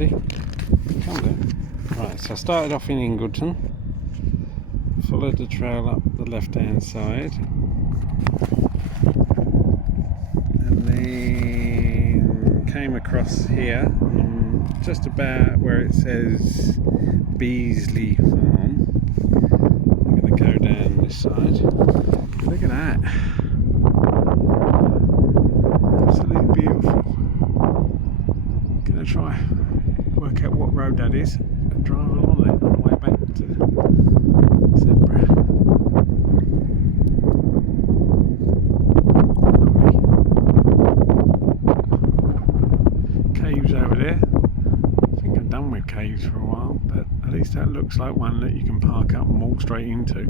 Andy. Come down. Right, so I started off in Ingleton, followed the trail up the left hand side, and then came across here, just about where it says Beasley Farm. I'm going to go down this side. Look at that. Absolutely beautiful. Going to try work out what road that is and drive along it on the way back to Zebra. Lovely. Caves over there. I think I'm done with caves for a while, but at least that looks like one that you can park up and walk straight into.